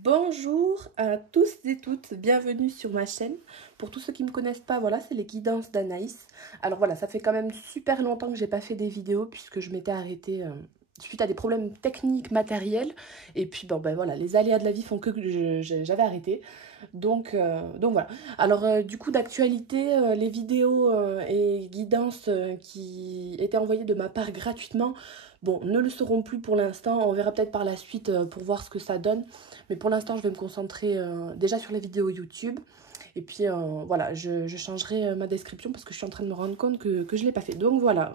Bonjour à tous et toutes, bienvenue sur ma chaîne. Pour tous ceux qui ne me connaissent pas, voilà, c'est les guidances d'Anaïs. Alors voilà, ça fait quand même super longtemps que j'ai pas fait des vidéos puisque je m'étais arrêtée suite à des problèmes techniques, matériels. Et puis bon, ben voilà, les aléas de la vie font que j'avais arrêté. Donc voilà. Alors du coup d'actualité, les vidéos et guidances qui étaient envoyées de ma part gratuitement, bon, ne le seront plus pour l'instant. On verra peut-être par la suite pour voir ce que ça donne. Mais pour l'instant, je vais me concentrer déjà sur les vidéos YouTube. Et puis voilà, je changerai ma description parce que je suis en train de me rendre compte que je ne l'ai pas fait. Donc voilà,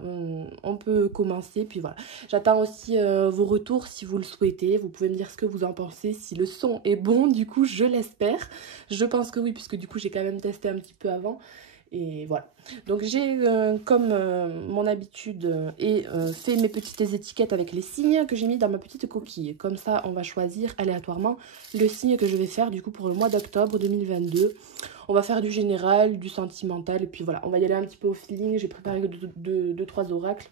on peut commencer. Puis voilà, j'attends aussi vos retours si vous le souhaitez. Vous pouvez me dire ce que vous en pensez, si le son est bon. Du coup, je l'espère. Je pense que oui, puisque du coup, j'ai quand même testé un petit peu avant. Et voilà. Donc j'ai, comme mon habitude, fait mes petites étiquettes avec les signes que j'ai mis dans ma petite coquille. Comme ça, on va choisir aléatoirement le signe que je vais faire du coup pour le mois d'octobre 2022. On va faire du général, du sentimental, et puis voilà, on va y aller un petit peu au feeling. J'ai préparé deux, trois oracles.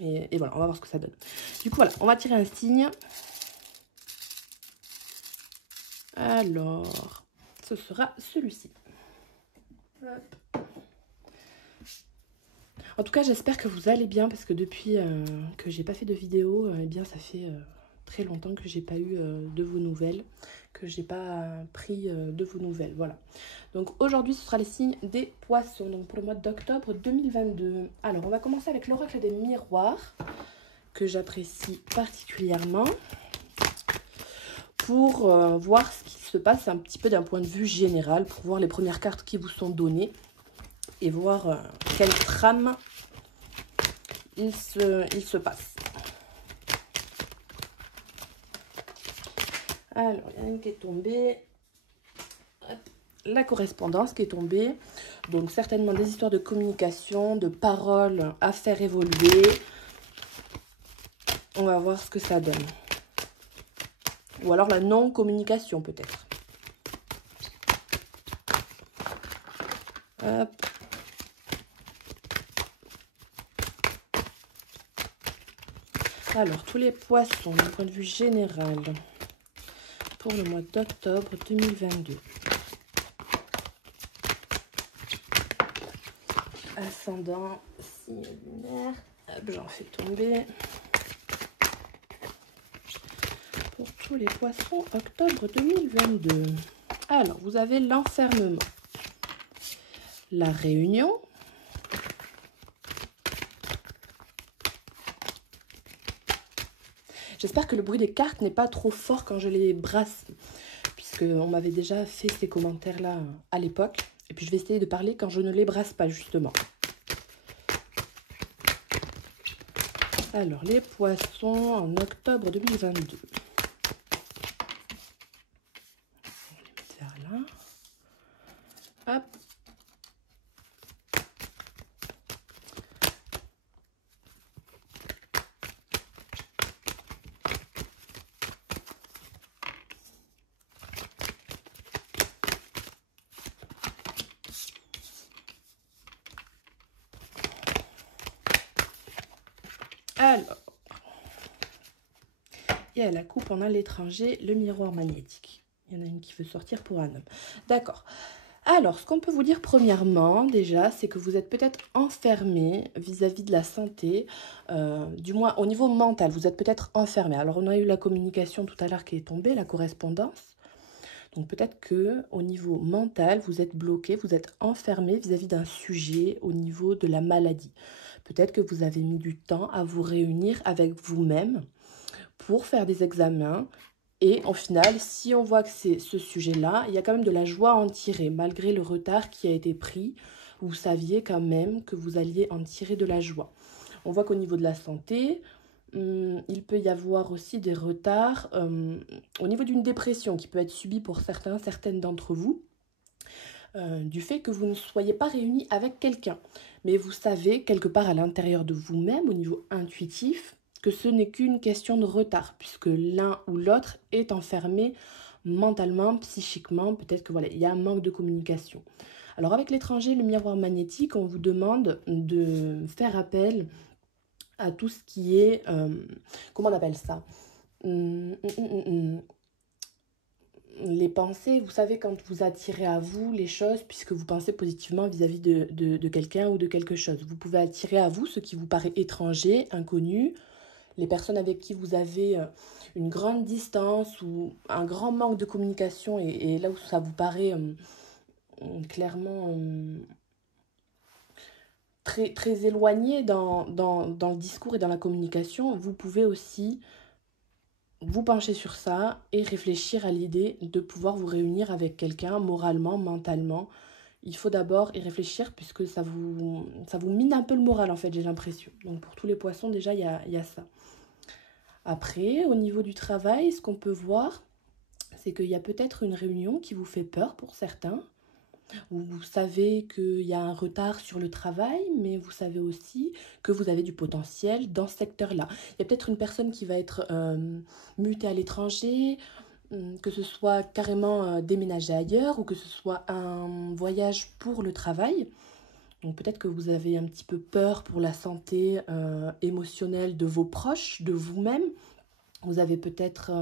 Et voilà, on va voir ce que ça donne. Du coup, voilà, on va tirer un signe. Alors, ce sera celui-ci. Hop. En tout cas, j'espère que vous allez bien parce que depuis que j'ai pas fait de vidéo, eh bien ça fait très longtemps que j'ai pas eu de vos nouvelles, que j'ai pas pris de vos nouvelles. Voilà. Donc aujourd'hui, ce sera les signes des poissons, donc pour le mois d'octobre 2022. Alors, on va commencer avec l'oracle des miroirs, que j'apprécie particulièrement, pour voir ce qui se passe un petit peu d'un point de vue général, pour voir les premières cartes qui vous sont données et voir quelle trame il se passe. Alors, il y en a une qui est tombée. Hop. La correspondance qui est tombée. Donc, certainement des histoires de communication, de paroles à faire évoluer. On va voir ce que ça donne. Ou alors la non-communication, peut-être. Hop. Alors, tous les poissons, d'un point de vue général, pour le mois d'octobre 2022. Ascendant, signe lunaire. Hop, j'en fais tomber. Pour tous les poissons, octobre 2022. Alors, vous avez l'enfermement, la réunion, j'espère que le bruit des cartes n'est pas trop fort quand je les brasse, puisqu'on m'avait déjà fait ces commentaires-là à l'époque. Et puis, je vais essayer de parler quand je ne les brasse pas, justement. Alors, les poissons en octobre 2022. On va les mettre vers là. Hop. Alors, et à la coupe, on a l'étranger, le miroir magnétique. Il y en a une qui veut sortir pour un homme. D'accord. Alors, ce qu'on peut vous dire premièrement, déjà, c'est que vous êtes peut-être enfermé vis-à-vis de la santé, du moins au niveau mental, vous êtes peut-être enfermé. Alors, on a eu la communication tout à l'heure qui est tombée, la correspondance. Donc, peut-être que au niveau mental, vous êtes bloqué, vous êtes enfermé vis-à-vis d'un sujet au niveau de la maladie. Peut-être que vous avez mis du temps à vous réunir avec vous-même pour faire des examens. Et au final, si on voit que c'est ce sujet-là, il y a quand même de la joie à en tirer. Malgré le retard qui a été pris, vous saviez quand même que vous alliez en tirer de la joie. On voit qu'au niveau de la santé, il peut y avoir aussi des retards au niveau d'une dépression qui peut être subie pour certaines d'entre vous. Du fait que vous ne soyez pas réunis avec quelqu'un. Mais vous savez, quelque part à l'intérieur de vous-même, au niveau intuitif, que ce n'est qu'une question de retard, puisque l'un ou l'autre est enfermé mentalement, psychiquement, peut-être que voilà, il y a un manque de communication. Alors avec l'étranger, le miroir magnétique, on vous demande de faire appel à tout ce qui est, comment on appelle ça, les pensées, vous savez, quand vous attirez à vous les choses, puisque vous pensez positivement vis-à-vis de quelqu'un ou de quelque chose. Vous pouvez attirer à vous ce qui vous paraît étranger, inconnu, les personnes avec qui vous avez une grande distance ou un grand manque de communication, et là où ça vous paraît clairement très éloigné dans le discours et dans la communication, vous pouvez aussi vous pencher sur ça et réfléchir à l'idée de pouvoir vous réunir avec quelqu'un moralement, mentalement. Il faut d'abord y réfléchir puisque ça vous mine un peu le moral en fait, j'ai l'impression. Donc pour tous les poissons déjà, il y a ça. Après, au niveau du travail, ce qu'on peut voir, c'est qu'il y a peut-être une réunion qui vous fait peur pour certains. Vous savez qu'il y a un retard sur le travail, mais vous savez aussi que vous avez du potentiel dans ce secteur-là. Il y a peut-être une personne qui va être mutée à l'étranger, que ce soit carrément déménager ailleurs ou que ce soit un voyage pour le travail. Donc peut-être que vous avez un petit peu peur pour la santé émotionnelle de vos proches, de vous-même. Vous avez peut-être...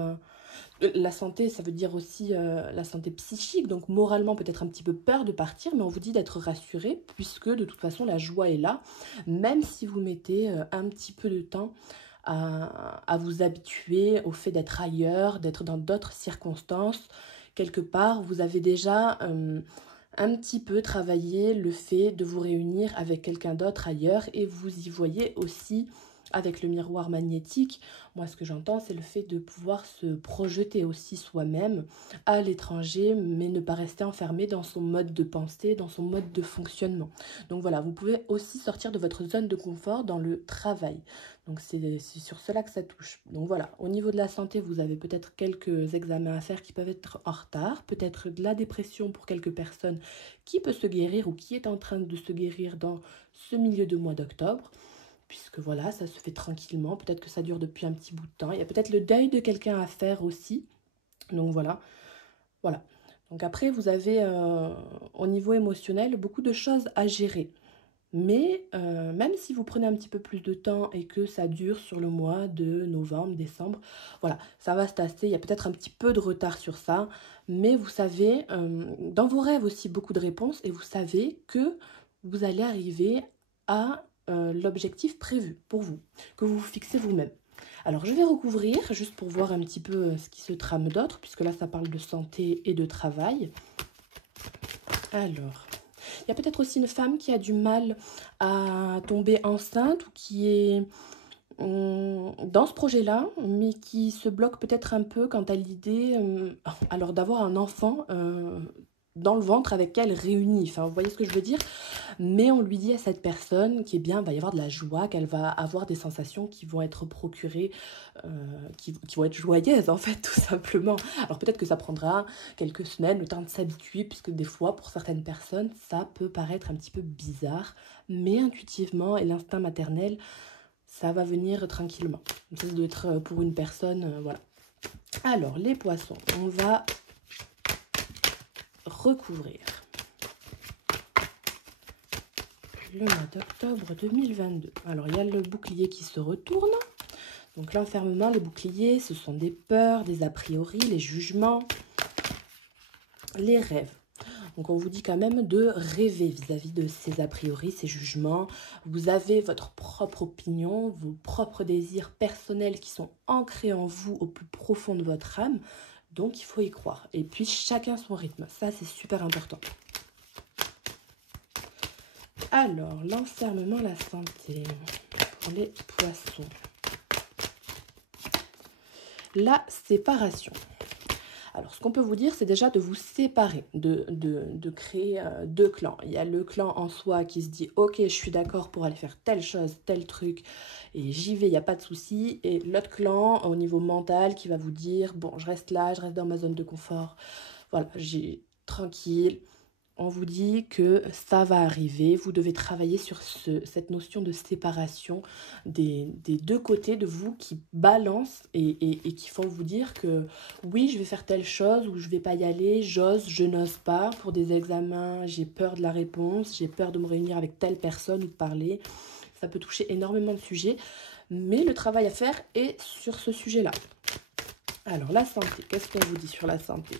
la santé, ça veut dire aussi la santé psychique, donc moralement peut-être un petit peu peur de partir, mais on vous dit d'être rassuré, puisque de toute façon la joie est là, même si vous mettez un petit peu de temps à vous habituer au fait d'être ailleurs, d'être dans d'autres circonstances. Quelque part, vous avez déjà un petit peu travaillé le fait de vous réunir avec quelqu'un d'autre ailleurs, et vous y voyez aussi avec le miroir magnétique. Moi, ce que j'entends, c'est le fait de pouvoir se projeter aussi soi-même à l'étranger, mais ne pas rester enfermé dans son mode de pensée, dans son mode de fonctionnement. Donc voilà, vous pouvez aussi sortir de votre zone de confort dans le travail. Donc c'est sur cela que ça touche. Donc voilà, au niveau de la santé, vous avez peut-être quelques examens à faire qui peuvent être en retard, peut-être de la dépression pour quelques personnes qui peut se guérir ou qui est en train de se guérir dans ce milieu de mois d'octobre. Puisque voilà, ça se fait tranquillement, peut-être que ça dure depuis un petit bout de temps. Il y a peut-être le deuil de quelqu'un à faire aussi. Donc voilà. Donc après, vous avez au niveau émotionnel beaucoup de choses à gérer. Mais même si vous prenez un petit peu plus de temps et que ça dure sur le mois de novembre, décembre, voilà, ça va se tasser. Il y a peut-être un petit peu de retard sur ça. Mais vous savez, dans vos rêves aussi, beaucoup de réponses. Et vous savez que vous allez arriver à l'objectif prévu pour vous, que vous vous fixez vous-même. Alors je vais recouvrir, juste pour voir un petit peu ce qui se trame d'autre, puisque là ça parle de santé et de travail. Alors, il y a peut-être aussi une femme qui a du mal à tomber enceinte ou qui est dans ce projet-là, mais qui se bloque peut-être un peu quant à l'idée alors d'avoir un enfant dans le ventre avec elle réunie. Enfin, vous voyez ce que je veux dire? Mais on lui dit à cette personne qui est bien, va y avoir de la joie, qu'elle va avoir des sensations qui vont être procurées, qui vont être joyeuses en fait, tout simplement. Alors peut-être que ça prendra quelques semaines, le temps de s'habituer, puisque des fois, pour certaines personnes, ça peut paraître un petit peu bizarre, mais intuitivement et l'instinct maternel, ça va venir tranquillement. Ça doit être pour une personne, voilà. Alors, les poissons, on va recouvrir le mois d'octobre 2022. Alors, il y a le bouclier qui se retourne. Donc, l'enfermement, les boucliers, ce sont des peurs, des a priori, les jugements, les rêves. Donc, on vous dit quand même de rêver vis-à-vis de ces a priori, ces jugements. Vous avez votre propre opinion, vos propres désirs personnels qui sont ancrés en vous au plus profond de votre âme. Donc, il faut y croire. Et puis, chacun son rythme. Ça, c'est super important. Alors, l'enfermement, la santé pour les poissons. La séparation. Alors, ce qu'on peut vous dire, c'est déjà de vous séparer, de créer deux clans. Il y a le clan en soi qui se dit « Ok, je suis d'accord pour aller faire telle chose, tel truc, et j'y vais, il n'y a pas de souci. » Et l'autre clan, au niveau mental, qui va vous dire « Bon, je reste là, je reste dans ma zone de confort. Voilà, j'ai tranquille. » On vous dit que ça va arriver, vous devez travailler sur cette notion de séparation des deux côtés de vous qui balancent et qui font vous dire que oui, je vais faire telle chose ou je vais pas y aller, j'ose, je n'ose pas. Pour des examens, j'ai peur de la réponse, j'ai peur de me réunir avec telle personne ou de parler. Ça peut toucher énormément de sujets, mais le travail à faire est sur ce sujet-là. Alors, la santé, qu'est-ce qu'on vous dit sur la santé ?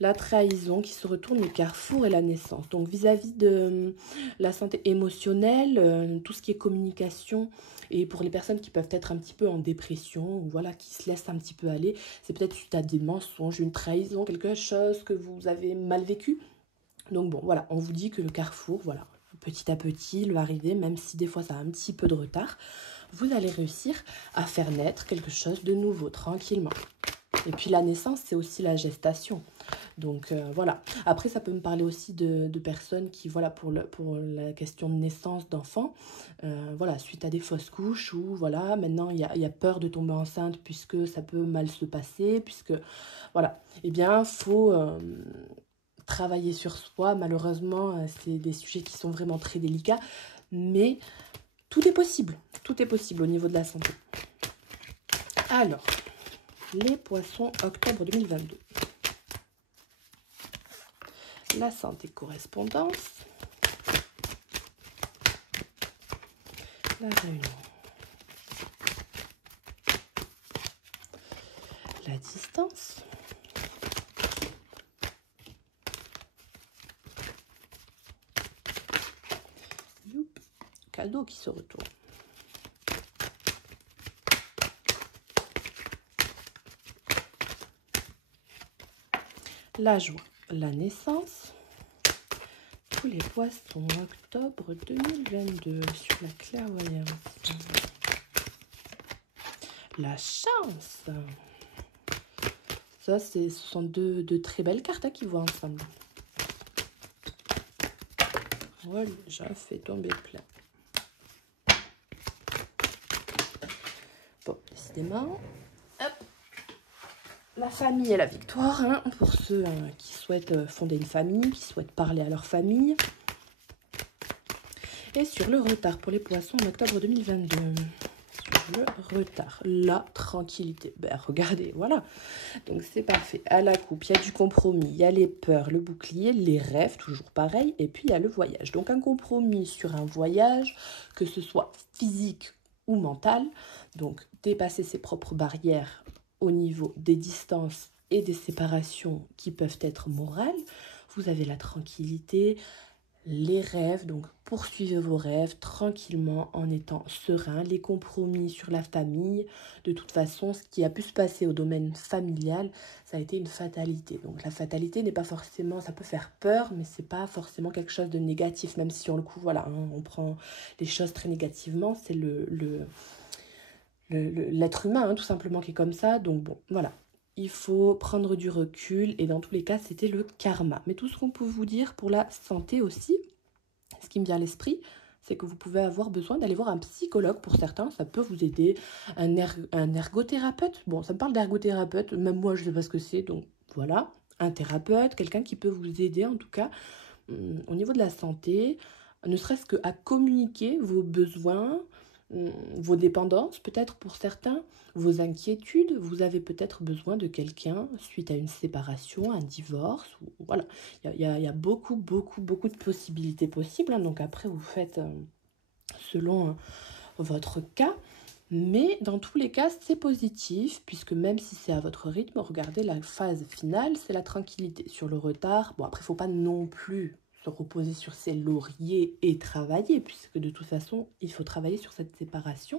La trahison qui se retourne, le carrefour et la naissance. Donc vis-à-vis de la santé émotionnelle, tout ce qui est communication, et pour les personnes qui peuvent être un petit peu en dépression, ou voilà, qui se laissent un petit peu aller, c'est peut-être suite à des mensonges, une trahison, quelque chose que vous avez mal vécu. Donc bon, voilà, on vous dit que le carrefour, voilà, petit à petit, il va arriver, même si des fois ça a un petit peu de retard, vous allez réussir à faire naître quelque chose de nouveau, tranquillement. Et puis la naissance, c'est aussi la gestation. Donc voilà. Après, ça peut me parler aussi de personnes qui, voilà, pour la question de naissance d'enfants, voilà, suite à des fausses couches, ou voilà, maintenant il y a peur de tomber enceinte puisque ça peut mal se passer, puisque, voilà, eh bien, faut travailler sur soi. Malheureusement, c'est des sujets qui sont vraiment très délicats, mais tout est possible. Tout est possible au niveau de la santé. Alors, les poissons, octobre 2022. La santé correspondance. La réunion. La distance. Youp. Cadeau qui se retourne. La joie. La naissance. Tous les poissons, octobre 2022, sur la clairvoyance. La chance. Ça, ce sont de très belles cartes qui vont ensemble. Voilà, j'ai fait tomber plein. Bon, décidément. Hop. La famille et la victoire, hein, pour ceux qui souhaitent fonder une famille, qui souhaitent parler à leur famille. Et sur le retard pour les poissons en octobre 2022. Sur le retard, la tranquillité. Ben regardez, voilà. Donc c'est parfait. À la coupe, il y a du compromis, il y a les peurs, le bouclier, les rêves, toujours pareil. Et puis il y a le voyage. Donc un compromis sur un voyage, que ce soit physique ou mental. Donc dépasser ses propres barrières au niveau des distances et des séparations qui peuvent être morales. Vous avez la tranquillité, les rêves, donc poursuivez vos rêves tranquillement en étant serein, les compromis sur la famille. De toute façon, ce qui a pu se passer au domaine familial, ça a été une fatalité. Donc la fatalité n'est pas forcément, ça peut faire peur, mais c'est pas forcément quelque chose de négatif, même si on le coup, voilà, hein, on prend les choses très négativement, c'est l'être humain, hein, tout simplement, qui est comme ça. Donc bon, voilà. Il faut prendre du recul et dans tous les cas, c'était le karma. Mais tout ce qu'on peut vous dire pour la santé aussi, ce qui me vient à l'esprit, c'est que vous pouvez avoir besoin d'aller voir un psychologue pour certains. Ça peut vous aider, un ergothérapeute. Bon, ça me parle d'ergothérapeute, même moi, je ne sais pas ce que c'est. Donc voilà, un thérapeute, quelqu'un qui peut vous aider en tout cas au niveau de la santé, ne serait-ce qu'à communiquer vos besoins, vos dépendances, peut-être pour certains, vos inquiétudes. Vous avez peut-être besoin de quelqu'un suite à une séparation, un divorce. Ou, voilà, il y a beaucoup de possibilités possibles. Hein. Donc après, vous faites selon votre cas. Mais dans tous les cas, c'est positif, puisque même si c'est à votre rythme, regardez, la phase finale, c'est la tranquillité. Sur le retard, bon après, il ne faut pas non plus se reposer sur ses lauriers et travailler, puisque de toute façon, il faut travailler sur cette séparation.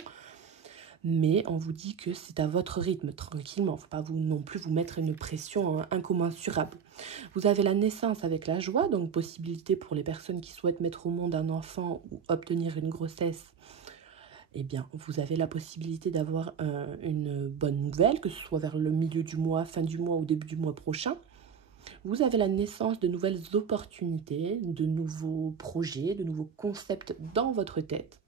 Mais on vous dit que c'est à votre rythme, tranquillement. Il ne faut pas non plus vous mettre une pression incommensurable. Vous avez la naissance avec la joie, donc possibilité pour les personnes qui souhaitent mettre au monde un enfant ou obtenir une grossesse. Eh bien, vous avez la possibilité d'avoir une bonne nouvelle, que ce soit vers le milieu du mois, fin du mois ou début du mois prochain. Vous avez la naissance de nouvelles opportunités, de nouveaux projets, de nouveaux concepts dans votre tête.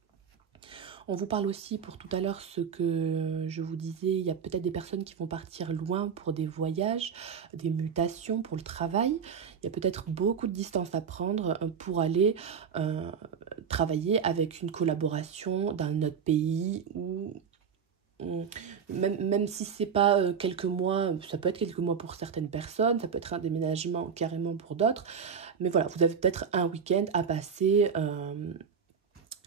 On vous parle aussi pour tout à l'heure ce que je vous disais, il y a peut-être des personnes qui vont partir loin pour des voyages, des mutations pour le travail. Il y a peut-être beaucoup de distance à prendre pour aller travailler avec une collaboration d'un autre pays ou même si c'est pas quelques mois, ça peut être quelques mois pour certaines personnes, ça peut être un déménagement carrément pour d'autres. Mais voilà, vous avez peut-être un week-end à passer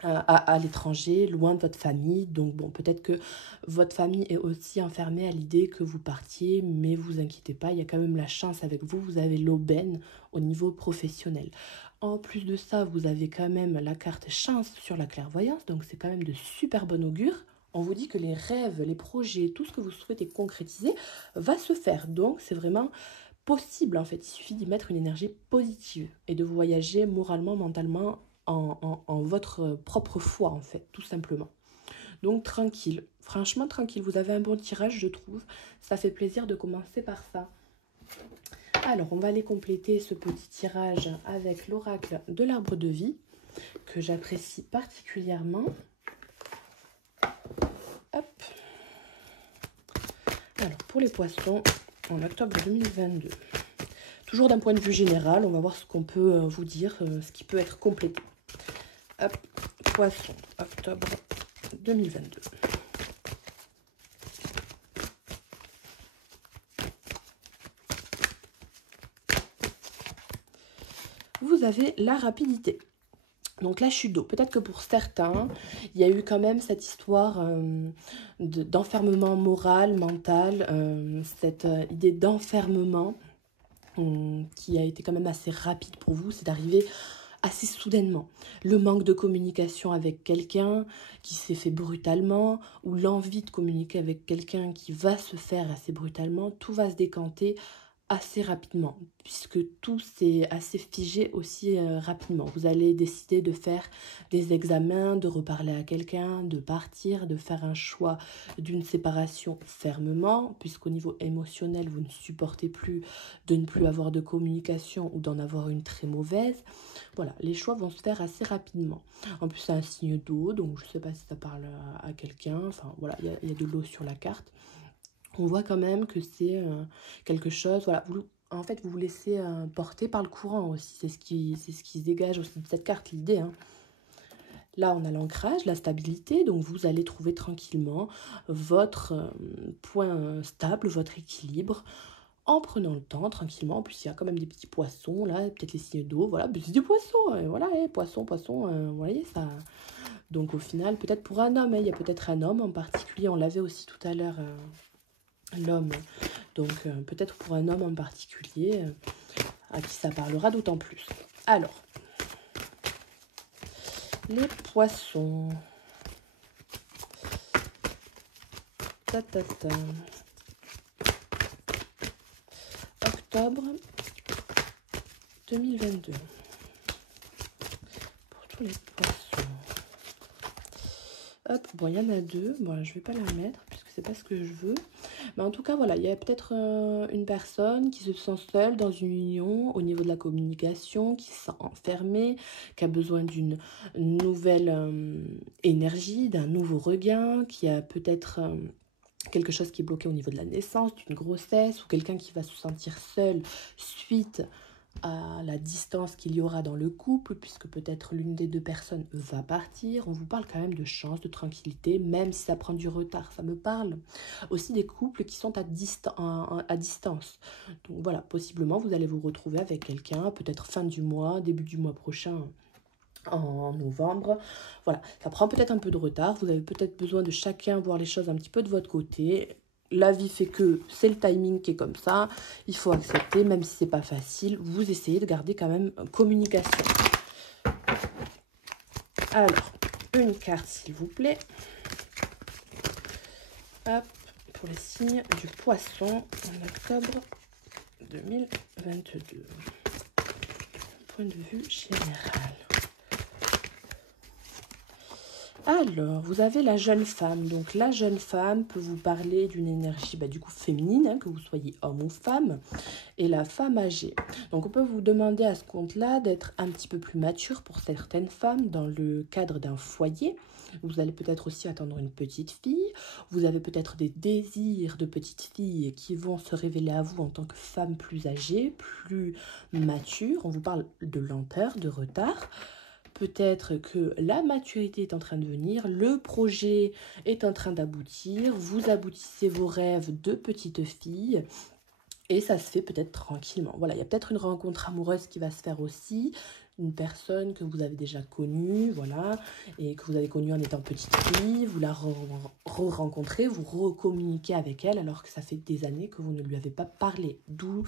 à l'étranger, loin de votre famille. Donc bon, peut-être que votre famille est aussi enfermée à l'idée que vous partiez, mais vous inquiétez pas, il y a quand même la chance avec vous, vous avez l'aubaine au niveau professionnel. En plus de ça, vous avez quand même la carte chance sur la clairvoyance, donc c'est quand même de super bon augure. On vous dit que les rêves, les projets, tout ce que vous souhaitez concrétiser va se faire. Donc c'est vraiment possible en fait, il suffit d'y mettre une énergie positive et de voyager moralement, mentalement en votre propre foi en fait, tout simplement. Donc tranquille, franchement tranquille, vous avez un bon tirage je trouve, ça fait plaisir de commencer par ça. Alors on va aller compléter ce petit tirage avec l'oracle de l'arbre de vie que j'apprécie particulièrement. Hop. Alors pour les poissons en octobre 2022. Toujours d'un point de vue général, on va voir ce qu'on peut vous dire, ce qui peut être complété. Hop, poisson, octobre 2022. Vous avez la rapidité. Donc la chute d'eau, peut-être que pour certains, il y a eu quand même cette histoire d'enfermement moral, mental, cette idée d'enfermement qui a été quand même assez rapide pour vous, c'est d'arriver assez soudainement. Le manque de communication avec quelqu'un qui s'est fait brutalement ou l'envie de communiquer avec quelqu'un qui va se faire assez brutalement, tout va se décanter assez rapidement puisque tout s'est assez figé aussi rapidement. Vous allez décider de faire des examens, de reparler à quelqu'un, de partir, de faire un choix d'une séparation fermement puisqu'au niveau émotionnel, vous ne supportez plus de ne plus avoir de communication ou d'en avoir une très mauvaise. Voilà, les choix vont se faire assez rapidement. En plus, c'est un signe d'eau, donc je ne sais pas si ça parle à quelqu'un. Enfin, voilà, il y a de l'eau sur la carte. On voit quand même que c'est quelque chose, voilà, en fait, vous vous laissez porter par le courant aussi. C'est ce qui se dégage aussi de cette carte, l'idée. Hein. Là, on a l'ancrage, la stabilité, donc vous allez trouver tranquillement votre point stable, votre équilibre, en prenant le temps, tranquillement. En plus, il y a quand même des petits poissons, là, peut-être les signes d'eau, voilà, c'est des poissons, voilà, poissons, vous voyez, ça... Donc, au final, peut-être pour un homme, il y a peut-être un homme en particulier, on l'avait aussi tout à l'heure... l'homme. Donc peut-être pour un homme en particulier à qui ça parlera d'autant plus. Alors, les poissons. Ta, ta, ta. Octobre 2022. Pour tous les poissons. Hop, bon, il y en a deux. Bon, je vais pas la mettre puisque c'est pas ce que je veux. Mais en tout cas, voilà, il y a peut-être une personne qui se sent seule dans une union au niveau de la communication, qui se sent enfermée, qui a besoin d'une nouvelle énergie, d'un nouveau regain, qui a peut-être quelque chose qui est bloqué au niveau de la naissance, d'une grossesse, ou quelqu'un qui va se sentir seul suite à la distance qu'il y aura dans le couple, puisque peut-être l'une des deux personnes va partir. On vous parle quand même de chance, de tranquillité, même si ça prend du retard. Ça me parle aussi des couples qui sont à distance. Donc voilà, possiblement vous allez vous retrouver avec quelqu'un, peut-être fin du mois, début du mois prochain, en novembre. Voilà, ça prend peut-être un peu de retard. Vous avez peut-être besoin de chacun voir les choses un petit peu de votre côté. La vie fait que c'est le timing qui est comme ça. Il faut accepter, même si c'est pas facile. Vous essayez de garder quand même communication. Alors, une carte s'il vous plaît. Hop, pour les signes du poisson en octobre 2022. Point de vue général. Alors, vous avez la jeune femme. Donc, la jeune femme peut vous parler d'une énergie, du coup, féminine, hein, que vous soyez homme ou femme, et la femme âgée. Donc, on peut vous demander à ce compte-là d'être un petit peu plus mature pour certaines femmes dans le cadre d'un foyer. Vous allez peut-être aussi attendre une petite fille. Vous avez peut-être des désirs de petite fille qui vont se révéler à vous en tant que femme plus âgée, plus mature. On vous parle de lenteur, de retard. Peut-être que la maturité est en train de venir, le projet est en train d'aboutir, vous aboutissez vos rêves de petite fille et ça se fait peut-être tranquillement. Voilà, il y a peut-être une rencontre amoureuse qui va se faire aussi, une personne que vous avez déjà connue, voilà, et que vous avez connue en étant petite fille, vous la re-rencontrez, vous recommuniquez avec elle alors que ça fait des années que vous ne lui avez pas parlé. D'où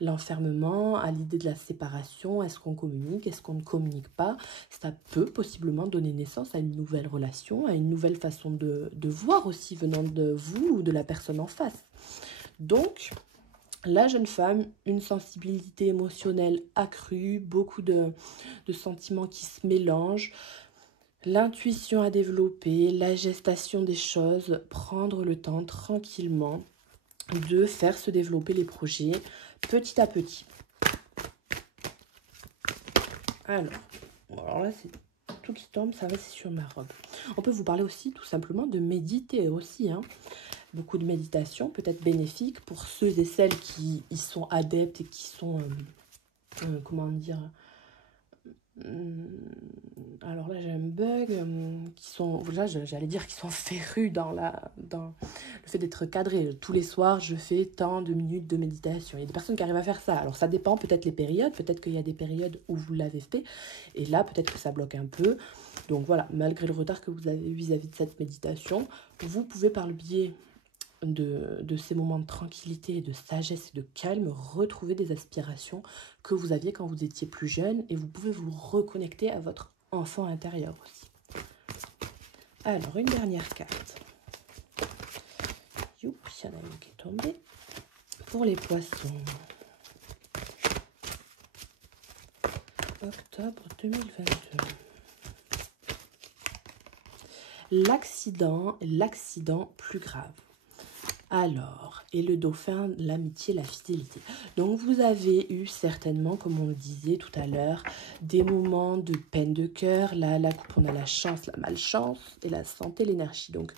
l'enfermement, à l'idée de la séparation, est-ce qu'on communique, est-ce qu'on ne communique pas? Ça peut possiblement donner naissance à une nouvelle relation, à une nouvelle façon de voir aussi venant de vous ou de la personne en face. Donc, la jeune femme, une sensibilité émotionnelle accrue, beaucoup de sentiments qui se mélangent, l'intuition à développer, la gestation des choses, prendre le temps tranquillement de faire se développer les projets petit à petit. Alors là, c'est tout qui tombe, ça va, c'est sur ma robe. On peut vous parler aussi tout simplement de méditer aussi, hein. Beaucoup de méditation peut être bénéfique pour ceux et celles qui y sont adeptes et qui sont, comment dire, alors là j'ai un bug, qui sont, là j'allais dire qu'ils sont férus dans le fait d'être cadré. Tous les soirs je fais tant de minutes de méditation. Il y a des personnes qui arrivent à faire ça. Alors ça dépend peut-être les périodes, peut-être qu'il y a des périodes où vous l'avez fait et là peut-être que ça bloque un peu. Donc voilà, malgré le retard que vous avez vis-à-vis de cette méditation, vous pouvez par le biais de ces moments de tranquillité et de sagesse et de calme, retrouver des aspirations que vous aviez quand vous étiez plus jeune et vous pouvez vous reconnecter à votre enfant intérieur aussi. Alors, une dernière carte. Youps, il y en a une qui est tombée. Pour les poissons. Octobre 2022. L'accident plus grave. Alors, et le dauphin, l'amitié, la fidélité. Donc, vous avez eu certainement, comme on le disait tout à l'heure, des moments de peine de cœur. Là, la coupe, on a la chance, la malchance, et la santé, l'énergie. Donc,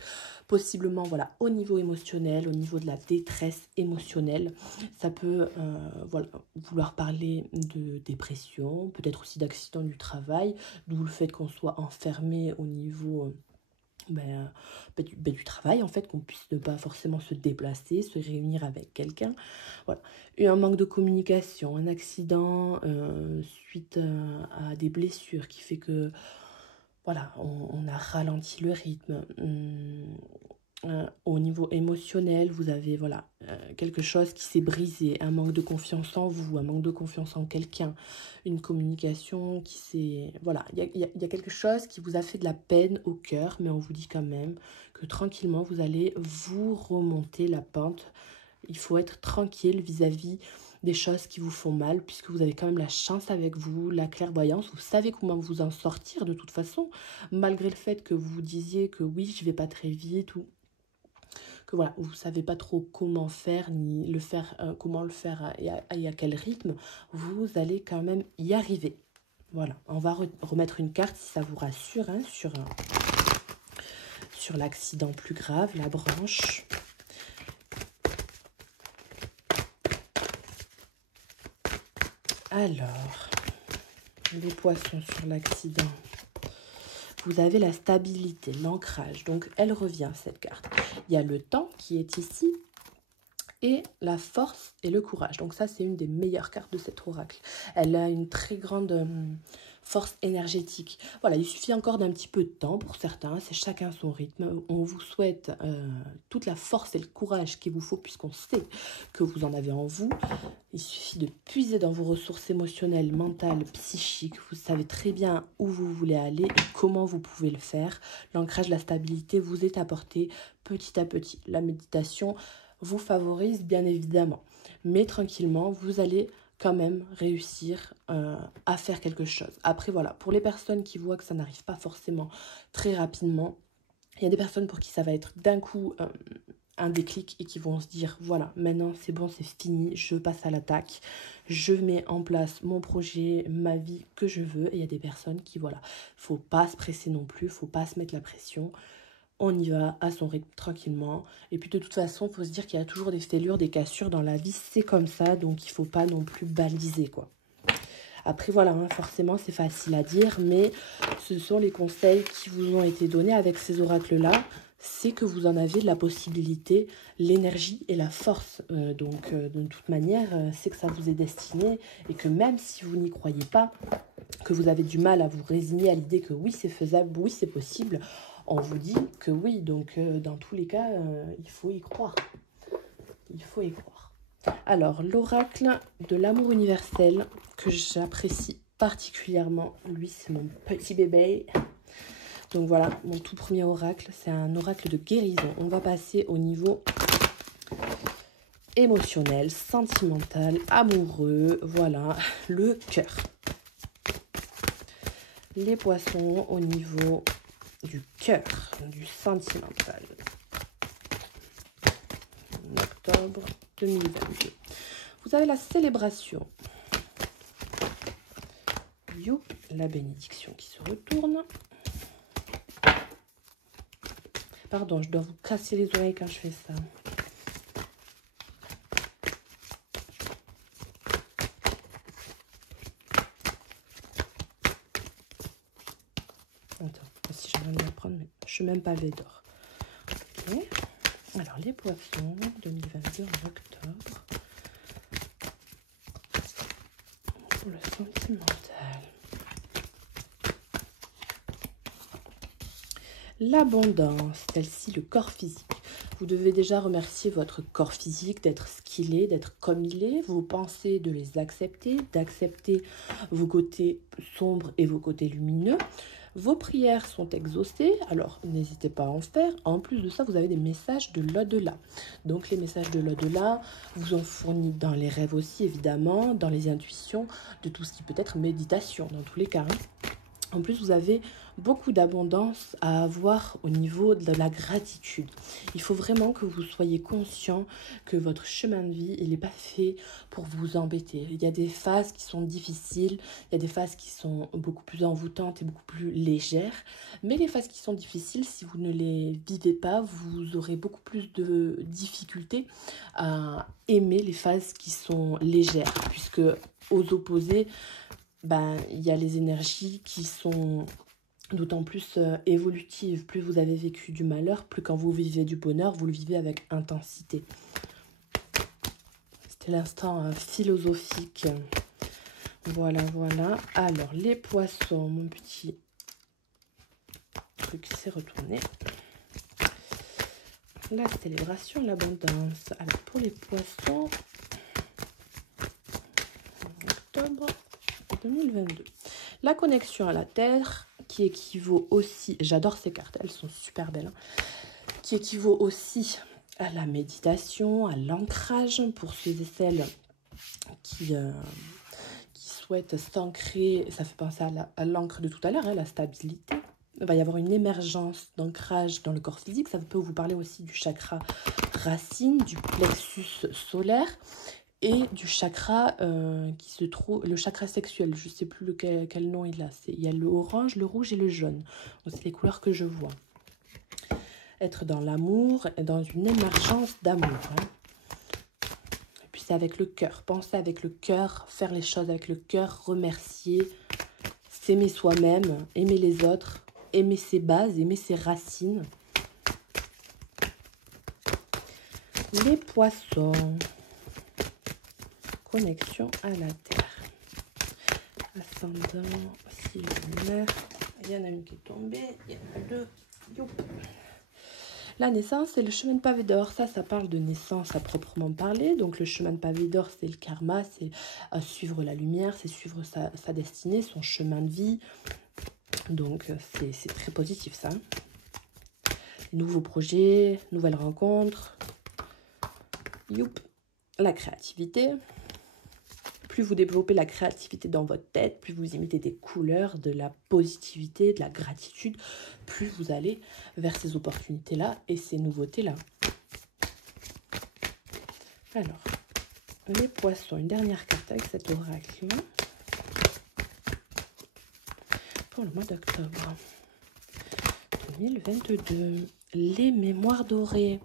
possiblement, voilà, au niveau émotionnel, au niveau de la détresse émotionnelle, ça peut, voilà, vouloir parler de dépression, peut-être aussi d'accident du travail, d'où le fait qu'on soit enfermé au niveau... du travail, en fait, qu'on puisse ne pas forcément se déplacer, se réunir avec quelqu'un. Voilà. Et un manque de communication, un accident suite à des blessures qui fait que, voilà, on a ralenti le rythme. Au niveau émotionnel, vous avez voilà, quelque chose qui s'est brisé, un manque de confiance en vous, un manque de confiance en quelqu'un, une communication qui s'est... Voilà, il y a quelque chose qui vous a fait de la peine au cœur, mais on vous dit quand même que tranquillement, vous allez vous remonter la pente. Il faut être tranquille vis-à-vis des choses qui vous font mal, puisque vous avez quand même la chance avec vous, la clairvoyance, vous savez comment vous en sortir de toute façon, malgré le fait que vous vous disiez que oui, je vais pas très vite, ou que voilà, vous ne savez pas trop comment faire, ni le faire, comment le faire et à quel rythme, vous allez quand même y arriver. Voilà, on va remettre une carte si ça vous rassure, hein, sur l'accident plus grave, la branche. Alors, les poissons sur l'accident. Vous avez la stabilité, l'ancrage. Donc, elle revient, cette carte. Il y a le temps qui est ici et la force et le courage. Donc ça, c'est une des meilleures cartes de cet oracle. Elle a une très grande force énergétique. Voilà, il suffit encore d'un petit peu de temps pour certains. C'est chacun son rythme. On vous souhaite toute la force et le courage qu'il vous faut puisqu'on sait que vous en avez en vous. Il suffit de puiser dans vos ressources émotionnelles, mentales, psychiques. Vous savez très bien où vous voulez aller et comment vous pouvez le faire. L'ancrage, la stabilité vous est apporté petit à petit. La méditation vous favorise bien évidemment. Mais tranquillement, vous allez quand même réussir à faire quelque chose. Après, voilà, pour les personnes qui voient que ça n'arrive pas forcément très rapidement, il y a des personnes pour qui ça va être d'un coup un déclic et qui vont se dire voilà, maintenant c'est bon, c'est fini, je passe à l'attaque, je mets en place mon projet, ma vie que je veux. Et il y a des personnes qui, voilà, faut pas se presser non plus, faut pas se mettre la pression. On y va à son rythme tranquillement. Et puis de toute façon, il faut se dire qu'il y a toujours des fêlures, des cassures dans la vie. C'est comme ça, donc il ne faut pas non plus baliser, quoi. Après, voilà, hein, forcément, c'est facile à dire, mais ce sont les conseils qui vous ont été donnés avec ces oracles-là. C'est que vous en avez la possibilité, l'énergie et la force. Donc, de toute manière, c'est que ça vous est destiné et que même si vous n'y croyez pas, que vous avez du mal à vous résigner à l'idée que oui, c'est faisable, oui, c'est possible, on vous dit que oui. Donc, dans tous les cas, il faut y croire. Il faut y croire. Alors, l'oracle de l'amour universel, que j'apprécie particulièrement. Lui, c'est mon petit bébé. Donc voilà, mon tout premier oracle, c'est un oracle de guérison. On va passer au niveau émotionnel, sentimental, amoureux. Voilà, le cœur. Les poissons au niveau du cœur, du sentimental. En octobre 2022. Vous avez la célébration. Youp, la bénédiction qui se retourne. Pardon, je dois vous casser les oreilles quand je fais ça. Attends, si j'arrive à prendre, mais je suis même pas d'or. Ok. Alors, les poissons, 2022 en octobre. Pour le sentimental. L'abondance, celle-ci, le corps physique. Vous devez déjà remercier votre corps physique d'être ce qu'il est, d'être comme il est. Vos pensées, de les accepter, d'accepter vos côtés sombres et vos côtés lumineux. Vos prières sont exaucées, alors n'hésitez pas à en faire. En plus de ça, vous avez des messages de l'au-delà. Donc les messages de l'au-delà vous ont fourni dans les rêves aussi, évidemment, dans les intuitions, de tout ce qui peut être méditation, dans tous les cas. En plus, vous avez beaucoup d'abondance à avoir au niveau de la gratitude. Il faut vraiment que vous soyez conscient que votre chemin de vie, il n'est pas fait pour vous embêter. Il y a des phases qui sont difficiles, il y a des phases qui sont beaucoup plus envoûtantes et beaucoup plus légères. Mais les phases qui sont difficiles, si vous ne les vivez pas, vous aurez beaucoup plus de difficultés à aimer les phases qui sont légères. Puisque aux opposés, il y a les énergies qui sont d'autant plus évolutives. Plus vous avez vécu du malheur, plus quand vous vivez du bonheur, vous le vivez avec intensité. C'était l'instant philosophique. Voilà, voilà. Alors, les poissons, mon petit truc s'est retourné. La célébration, l'abondance. Alors, pour les poissons, en octobre 2022. La connexion à la terre, qui équivaut aussi, j'adore ces cartes, elles sont super belles, hein, qui équivaut aussi à la méditation, à l'ancrage pour ceux et celles qui souhaitent s'ancrer. Ça fait penser à l'encre de tout à l'heure, hein, la stabilité. Il va y avoir une émergence d'ancrage dans le corps physique. Ça peut vous parler aussi du chakra racine, du plexus solaire et du chakra qui se trouve, le chakra sexuel. Je ne sais plus quel nom il a. Il y a le orange, le rouge et le jaune. C'est les couleurs que je vois. Être dans l'amour et dans une émergence d'amour. Hein. Et puis c'est avec le cœur. Penser avec le cœur, faire les choses avec le cœur, remercier, s'aimer soi-même, aimer les autres, aimer ses bases, aimer ses racines. Les poissons. Connexion à la terre. Ascendant, ciel lunaire. Il y en a une qui est tombée. Il y en a deux. Youp. La naissance, c'est le chemin de pavé d'or. Ça parle de naissance à proprement parler. Donc, le chemin de pavé d'or, c'est le karma. C'est suivre la lumière. C'est suivre sa destinée, son chemin de vie. Donc, c'est très positif, ça. Nouveaux projets, nouvelles rencontres. Youp. La créativité. Plus vous développez la créativité dans votre tête, plus vous imitez des couleurs, de la positivité, de la gratitude, plus vous allez vers ces opportunités-là et ces nouveautés-là. Alors, les poissons, une dernière carte avec cet oracle pour le mois d'octobre 2022. Les mémoires dorées.